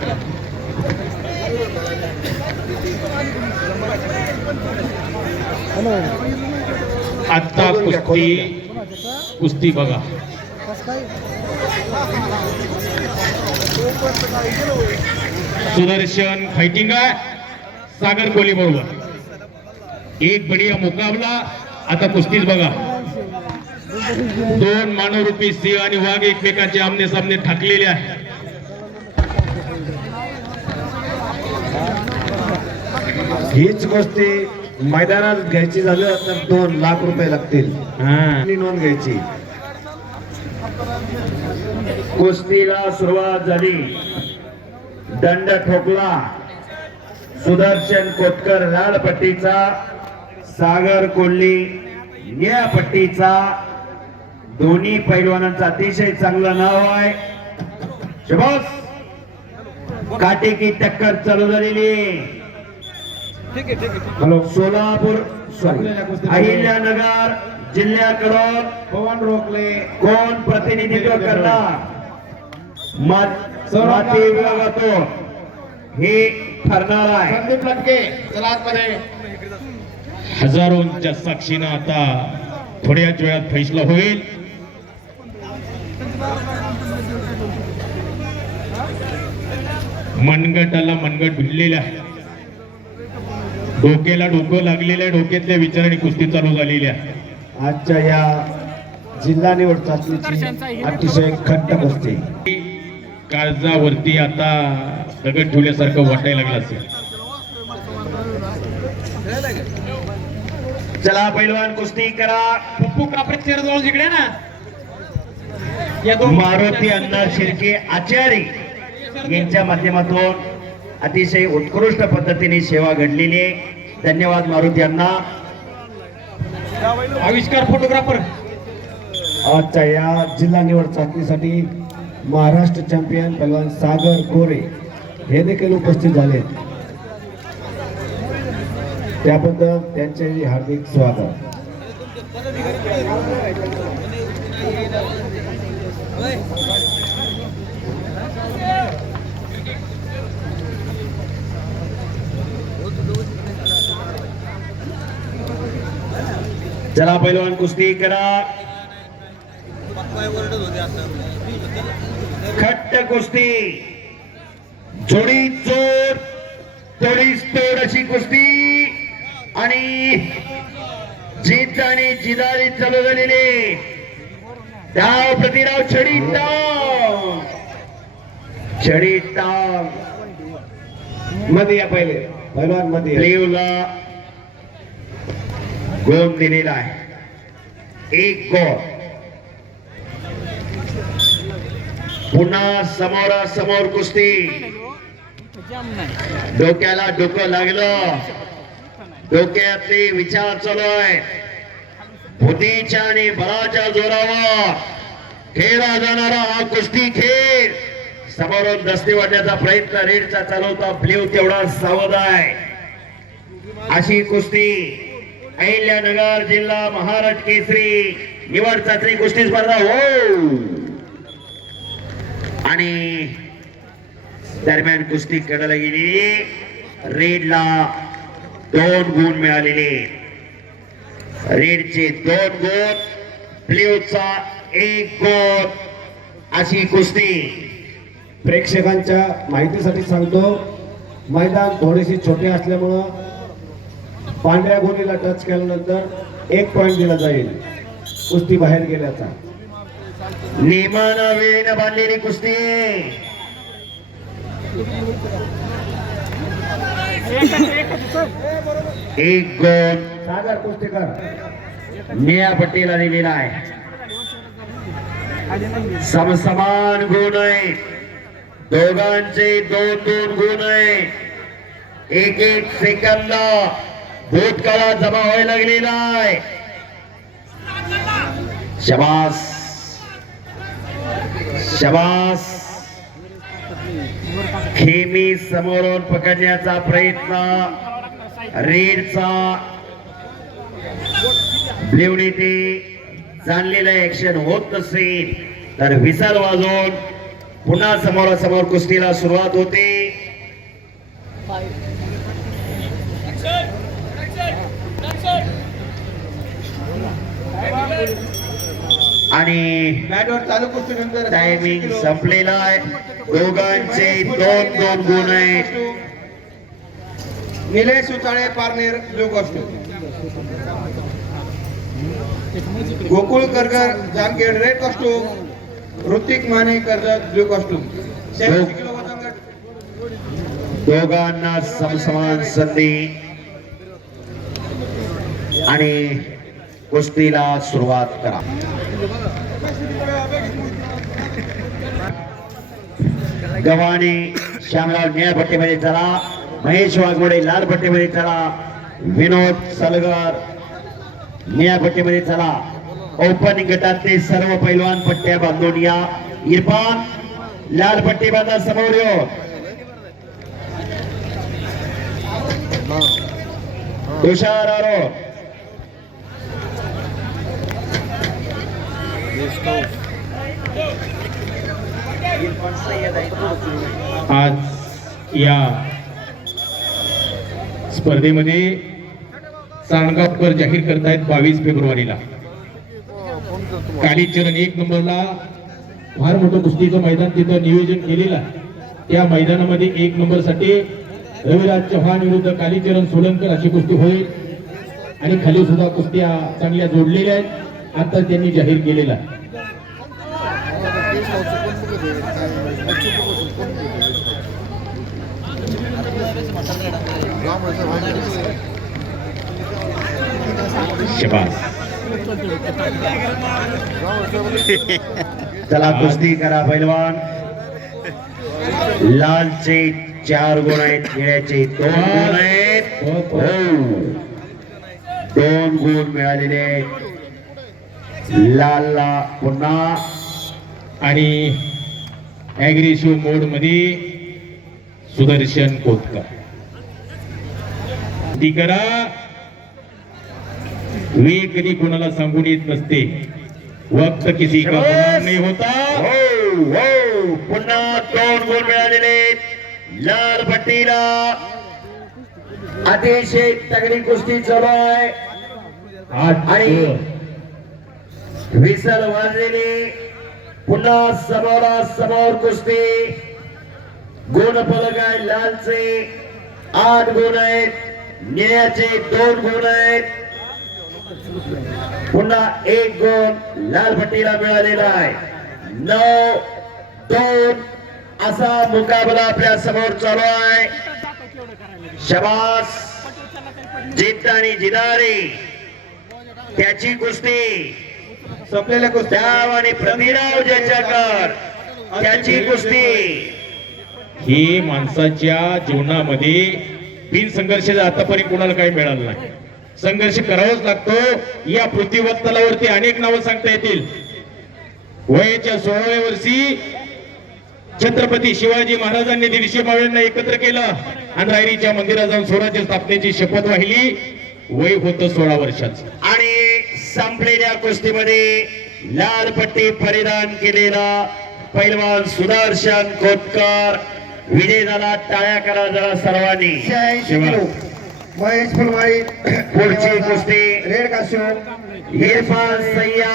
आता आत्ता कुस्ती कुस्ती बघा. सुदर्शन फायटिंग आहे. सागर कोहली बरोबर. एक बढिया मुकाबला. आता कुस्तीच बघा. दोन मानवरूपी सिंह आणि वाघ एकमेकांचे आमने सामने ठाकलेले आहे हीच गोष्टी मैदानात घ्यायची झालं तर दोन लाख रुपये लागतील. नोंद घ्यायची. कुस्तीला सुरुवात झाली. दंड ठोकला. सुदर्शन कोतकर लाल पट्टीचा सागर कोल्ही निळ्या पट्टीचा दोन्ही पैलवानांचं अतिशय चांगलं नाव आहे. शबास काटेकी टक्कर चालू झालेली आहे. हॅलो सोलापूर अहिल्यानगर जिल्ह्याकडून पवन रोखले? कोण प्रतिनिधित्व करणार? विभागातून. हे ठरणार आहे. संदीप लटके हजारोंच्या साक्षीनं आता थोड्याच वेळात फैसला होईल. मनगटाला मनगट भिडलेला आहे. डोक्याला डोकं लागलेल्या डोक्यातल्या विचाराने कुस्ती चालू झालेली आहे. आजच्या या जिल्हा निवड चाचणीची अतिशय खट्ट कुस्ती. काळजावरती आता दगड ठेवल्यासारखं वाटायला लागलं असेल. चला पैलवान कुस्ती करा. पप्पू कापरे जवळ जिकडे ना? मारुती अण्णा शिर्के आचारी यांच्या माध्यमातून अतिशय उत्कृष्ट पद्धतीने सेवा घडलेली आहे. धन्यवाद मारुती यांना आविष्कार फोटोग्राफर. आजच्या या जिल्हा निवड चाचणीसाठी महाराष्ट्र चॅम्पियन पैलवान सागर कोरे हे देखील उपस्थित झाले. त्याबद्दल त्यांचे हार्दिक स्वागत. चला पैलवान कुस्ती करा. खट्ट कुस्ती. जोडी चोर तोडीस तोड अशी कुस्ती. आणि जीत आणि जिदारी चालू झालेली डाव प्रतिराव छडी छडी मध्ये या पहिले. पैलवानमध्ये लिवला गोल दिलेला आहे. एक गोल पुन्हा समोरासमोर कुस्ती. डोक्याला डोकं लागलं. डोक्यातले विचार चालू आहे बुद्धीच्या आणि बळाच्या जोरावर खेळला जाणारा हा कुस्ती खेळ. समोरून दस्ती वाढण्याचा प्रयत्न रेडचा चालवता ब्ल्यू तेवढा सावध आहे. अशी कुस्ती. अहिल्यानगर जिल्हा महाराज केसरी. निवड चाचणी कुस्ती स्पर्धा हो. आणि दरम्यान कुस्ती करायला गेलेली रेडला दोन गुण मिळालेले. रेडचे दोन गुण ब्ल्यूचा एक गुण. अशी कुस्ती. प्रेक्षकांच्या माहितीसाठी सांगतो मैदान थोडेसे छोटे असल्यामुळं पांढऱ्या गोणीला टच केल्यानंतर एक पॉइंट दिला जाईल. कुस्ती बाहेर गेल्याचा. नियमानं वेळेनं बांधलेली कुस्ती. एक गोल सागर कुस्तीकर. निळ्या पट्टीला दिलेला आहे समसमान गुण आहे. दोघांचे दोन दोन गुण आहे. एक एक सेकंद. भूतकाळात जमा व्हायला लागलेला आहे शबास. शबास. खेमी समोरून पकडण्याचा प्रयत्न रेडचा ब्लिवडी ते चाललेलं ऍक्शन होत नसेल तर विसाल वाजून पुन्हा समोरासमोर कुस्तीला सुरुवात होते. आणि टायमिंग संपलेला आहे. दोघांचे दोन दोन गुण आहेत Nilesh Uchale Parner blue costume Gokul Kargar Jamkhed red costume Hrithik Mane Karjat blue costume दोघांना समसमान संधी. आणि कुस्तीला सुरुवात करा. गव्हाणे श्यामराव निळ्या पट्टीमध्ये चला. महेश वाघमोडे लाल पट्टीमध्ये चला. विनोद सलगर निळ्या पट्टीमध्ये चला. ओपनिंग गटातले सर्व पैलवान पट्ट्या बांधून या. इरफान लाल पट्टी बांधा समोर येऊ तुषार आरो आज या स्पर्धेमध्ये चाणगावकर जाहीर करतायत बावीस फेब्रुवारीला. कालीचरण एक नंबरला फार मोठं कुस्तीचं मैदान तिथं नियोजन केलेलं आहे. त्या मैदानामध्ये एक नंबरसाठी रविराज चव्हाण विरुद्ध कालीचरण सोलंकर अशी कुस्ती होईल. आणि खाली सुद्धा कुस्त्या चांगल्या जोडलेल्या आहेत. आता त्यांनी जाहीर केलेला चला कुस्ती करा पैलवान. लालचे चार गुण आहेत निळ्याचे दोन गुण आहेत. हो. दोन गुण मिळालेले आहेत. लालला पुन्हा. आणि अॅग्रेसिव्ह मोडमध्ये सुदर्शन कोतकर. ती करा. वेळ कधी कोणाला सांगून येत नसते. वक्त किसी का नाही होता. हो हो. पुन्हा दोन गुण मिळालेले. लाल पट्टीला. अतिशय तगडी कुस्ती चालू आहे. आणि विसल वाजलेली पुन्हा समोरा समोर कुस्ती. गुण फलक आहे लालचे आठ गुण आहेत निळ्याचे दोन गुण आहेत. पुन्हा एक गुण लाल पट्टीला मिळालेला आहे. नऊ दोन असा मुकाबला आपल्यासमोर चालू आहे. शबास जिद्द आणि जिदारी त्याची कुस्ती. संपलेल्या कुस्ती. आणि प्रतिराव ज्याच्याकर त्याची कुस्ती. ही माणसाच्या जीवनामध्ये बिन संघर्ष आतापर्यंत कोणाला काही मिळालं नाही. संघर्ष करावाच लागतो. या पृथ्वीवर तलावरती अनेक नावं सांगता येतील. वयाच्या सोळाव्या वर्षी छत्रपती शिवाजी महाराजांनी दीडशे मावळ्यांना एकत्र केलं आणि रायरीच्या मंदिरात जाऊन स्वराज्य स्थापनेची शपथ वाहिली. वय होतं सोळा वर्षाचं. आणि संपलेल्या कुस्तीमध्ये लाल पट्टी परिधान केलेला पैलवान सुदर्शन खोतकर. विजय झाला टाळ्या करा जरा सर्वांनी. महेश पुढची कुस्ती. रेड कॉस्ट्यूम इरफान सय्या